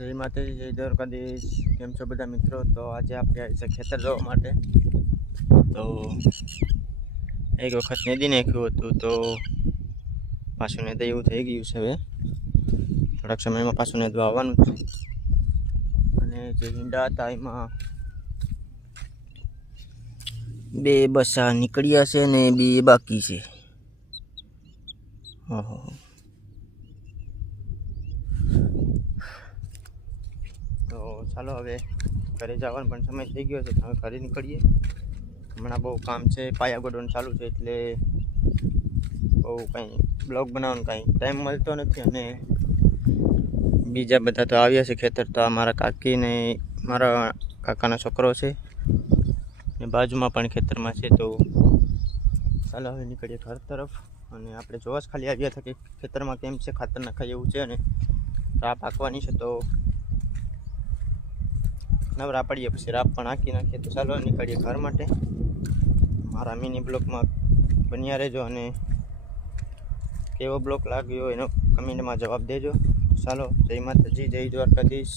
જય માતાજી, જય દ્વારકાધીશ. કેમ છો બધા મિત્રો? તો આજે આપણે આવી છે ખેતર જવા માટે. તો એક વખત નદી નાખ્યું હતું, તો પાછું ને એવું થઈ ગયું છે. હવે થોડાક સમયમાં પાછું નેદવા આવવાનું છે. અને જે ઈંડા હતા એમાં 2 બસા નીકળ્યા છે ને 2 બાકી છે. ઓહો, તો ચાલો હવે ઘરે જવાનો પણ સમય થઈ ગયો છે. હવે ઘરે નીકળીએ. હમણાં બહુ કામ છે, પાયા ગોડવાનું ચાલુ છે, એટલે બહુ કંઈ બ્લોગ બનાવવાનો કાંઈ ટાઈમ મળતો નથી. અને બીજા બધા તો આવ્યા છે ખેતર. તો આ મારા કાકી ને મારા કાકાનો છોકરો છે, ને બાજુમાં પણ ખેતરમાં છે. તો ચાલો હવે નીકળીએ ઘર તરફ. અને આપણે જોવા જ ખાલી આવ્યા હતા કે ખેતરમાં કેમ છે, ખાતર નખાય એવું છે. અને રાહ પાકવાની છે, તો નવરા પડીએ પછી રાપ પણ આંકી નાખીએ. તો ચાલો નીકળીએ ઘર માટે. મારા મિની બ્લોકમાં બન્યા રહેજો, અને કેવો બ્લોક લાગ્યો એનો કમેન્ટમાં જવાબ દેજો. ચાલો, જય માતાજી, જય દ્વારકાધીશ.